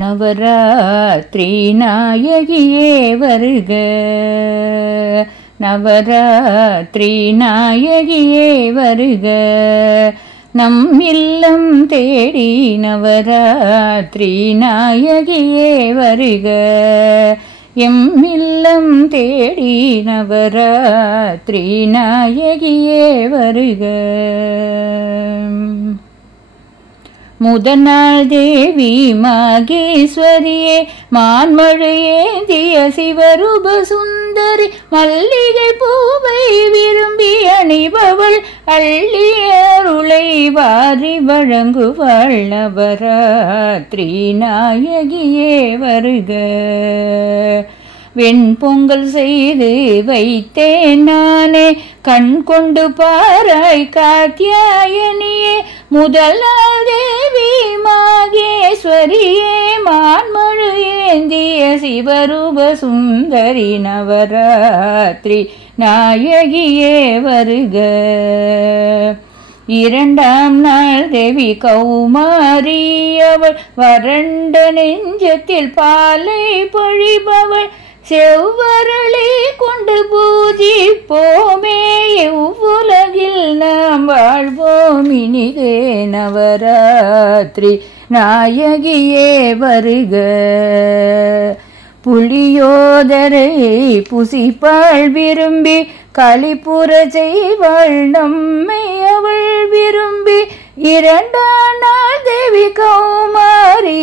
நவராத்திரி நாயகியே வருக, நவராத்திரி நாயகியே வருக. நம் இல்லம் தேடி நவராத்திரி நாயகியே வருக, எம் இல்லம் தேடி நவராத்திரி நாயகியே வருக. முதநாள் தேவி மகேஸ்வரியே, மான்மழு ஏந்திய சிவரூப சுந்தரி, மல்லிகை பூவை விரும்பி அணிபவள், அள்ளிய அருளை வாரி வழங்குவள், நவராத்திரி நாயகியே வருக. வெண்பொங்கல் செய்து வைத்தேன் நானே, கண் கொண்டு பாராய் காத்தியாயனியே, முதல் தேவி மகேஸ்வரியே, மான்மழு ஏந்திய சிவரூப சுந்தரி, நவராத்திரி நாயகியே வருக. இரண்டாம் நாள் தேவி கௌமாரி, அவள் வறண்ட நெஞ்சத்தில் பாலை பொழிபவள், செவ்வரளி கொண்டு பூஜிப்போமே, எவ்வுலகில் நாம் வாழ்வோம் இனிதே, நவராத்திரி நாயகியே வருக. புளியோதரை புசிப்பாள் விரும்பி, களிப்புற செய்வாள் நம்மை அவள் விரும்பி, இரண்டாம் நாள் தேவி கௌமாரி,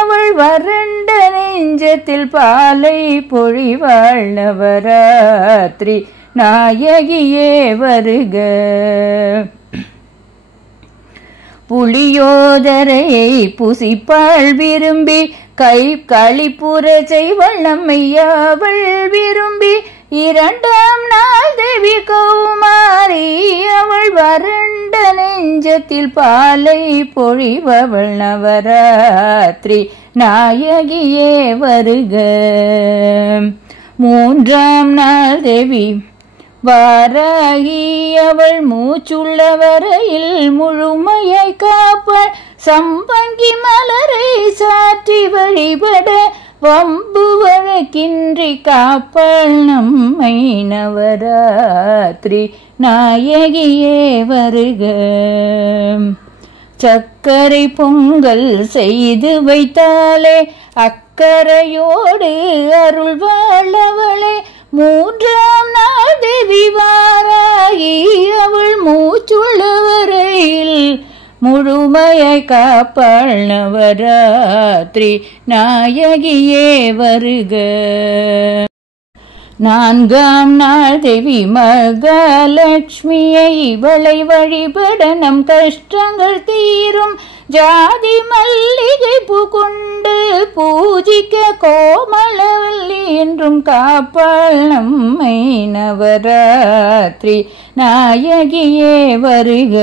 அவள் வறண்ட நெஞ்சத்தில் பாலை பொழிவாள், நவராத்திரி நாயகியே வருக. புளியோதரையை புசிப்பாள் விரும்பி, களிப்புற செய்வாள் நம்மை அவள் விரும்பி, இரண்டாம் நாள் தேவி கௌமாரி, அவள் வறண்ட நெஞ்சத்தில் பாலை பொழிபவள், நவராத்திரி நாயகியே வருக. மூன்றாம் நாள் தேவி வாராகி, அவள் மூச்சுள்ள வரையில் முழுமையாய் காப்பாள், சம்பங்கி மலரை சாற்றி வழிபட, வம்பு வழக்கின்றி காப்பாள் நம்மை, நவராத்திரி நாயகியே வருக. சர்க்கரை பொங்கல் செய்து வைத்தாலே, அக்கறையோடு அருள்வாள் அவளே, மூன்றாம் நாள் தேவி வாராகி, அவள் மூச்சுள்ள வரையில் முழுமையாய் காப்பாள், நவராத்திரி நாயகியே வருக. நான்காம் நாள் தேவி மகாலட்சுமியை, இவளை வழிபட நம் கஷ்டங்கள் தீரும், ஜாதி மல்லிகை பூ கொண்டு பூஜிக்க, கோமளவல்லி என்றும் காப்பாள் நம்மை, நவராத்திரி நாயகியே வருக.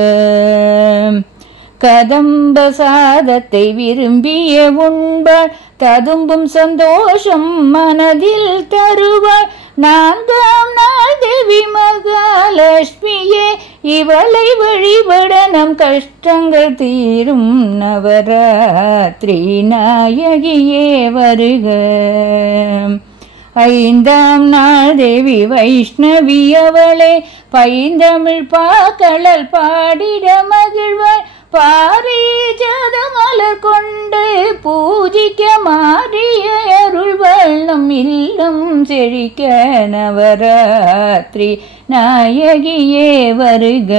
கதம்ப சாதத்தை விரும்பிய உண்பாள், ததும்பும் சந்தோஷம் மனதில் தருவாள், நான்காம் நாள் தேவி மகாலட்சுமியே, இவளை வழிபட நம் கஷ்டங்கள் தீரும், நவராத்திரி நாயகியே வருக. ஐந்தாம் நாள் தேவி வைஷ்ணவி, அவளே பைந்தமிழ் பாக்களல் பாடிட மகிழ்வாள், பாரிஜாத மலர் கொண்டு பூஜிக்க, மாறிய அருள்வாள் நம் இல்லம் செழிக்க, நவராத்திரி நாயகியே வருக.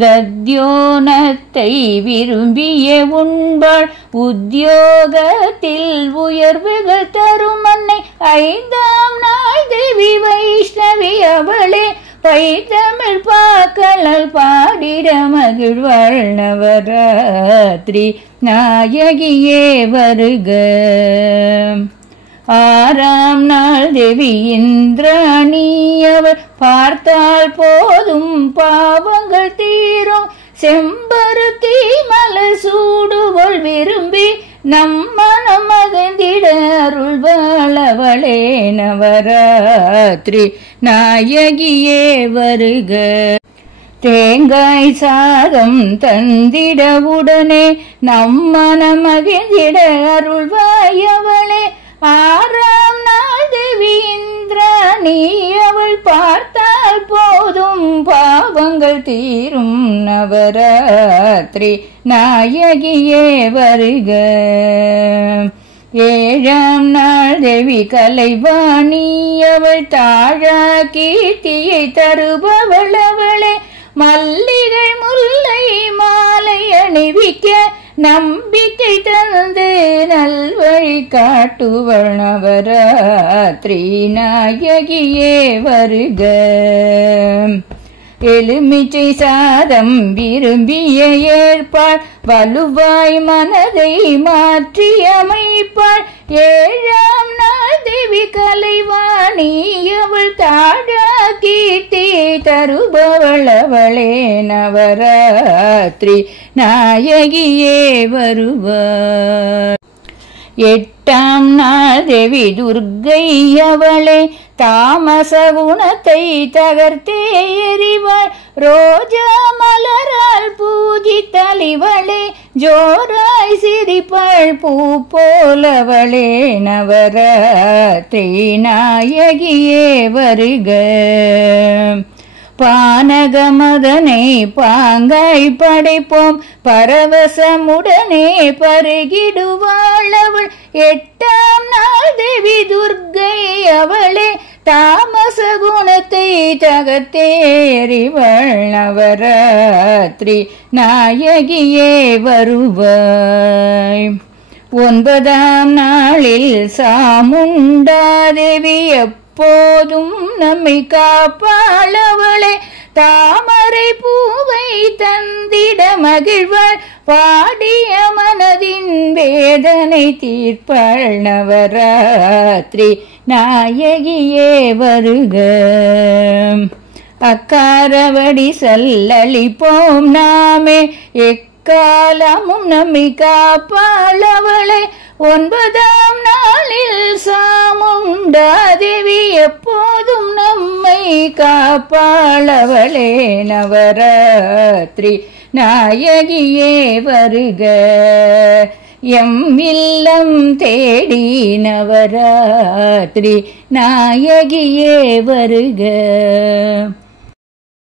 தத்யோனத்தை விரும்பிய உண்பாள், உத்தியோகத்தில் உயர்வுகள் தரும் அன்னை, ஐந்தாம் நாள் தேவி வைஷ்ணவி, அவளே பைத்தமிழ் பாக்களல் பாடிட மகிழ்வாள், நவராத்திரி நாயகியே வருக. ஆறாம் நாள் தேவி இந்திராணி, அவள் பார்த்தால் போதும் பாவங்கள் தீரும், செம்பருத்தி மலர் சூடுவோள் விரும்பி, நம் மனம் மகிழ்ந்திட அருள்வாள் அவளே, நவராத்திரி நாயகியே வருக. தேங்காய் சாதம் தந்திடவுடனே நம்மன மகிழ்ந்திட அருள்வாயவளே. 6ஆம் நாள் தேவி இந்திராணி அவள் பார்த்தால் போதும் பாவங்கள் தீரும். நவராத்திரி நாயகியே வருக. 7ஆம் நாள் தேவி கலைவாணி அவள் தாழா கீர்த்தியை தருபவள் அவளே. மல்லிகை முல்லை மாலை அணிவிக்க நம்பிக்கை தந்து நல்வழி காட்டுவள். நவராத்திரி நாயகியே வருக. எலுமிச்சை சாதம் விரும்பிய ஏற்பாள் வலுவாய் மனதை மாற்றி அமைப்பாள். 7ஆம் நாள் தேவி கலைவாணி அவள் தாழா கீர்த்தி தருபவள் அவளே. நவராத்திரி நாயகியே வருவாள். 8ஆம் நாள் தேவி துர்க்கை அவளே. தாமச குணத்தை தகர்த்தே எறிவாள். ரோஜா மலரால் பூஜித்தலிவளே. ஜோராய் சிரிப்பாள் பூ போலவளே. நவராத்திரி நாயகியே வருக. பானகமதனை பாங்காய் படைப்போம் பரவசமுடனே பருகிடுவாள் அவள். 8ஆம் நாள் தேவி துர்க்கை அவளே. தாமச குணத்தை தகத்தேறிவள். நவராத்திரி நாயகியே வருவாய். 9ஆம் நாளில் சாமுண்டா தேவி எப்போதும் நம்மை காப்பாளவளே. தாமரை பூவை தந்திட மகிழ்வாள். பாடிய மனதின் வேதனை தீர்ப்பாள். நவராத்திரி நாயகியே வருக. அக்காரவடி சல்லளிப்போம் நாமே எக்காலமும் நம்மை காப்பாளவளே. 9ஆம் நாளில் சாமுண்டா தேவி எப்போதும் நம்மை காப்பாளவளே. நவராத்திரி நாயகியே வருக. எம் இல்லம் தேடி நவராத்திரி நாயகியே வருக.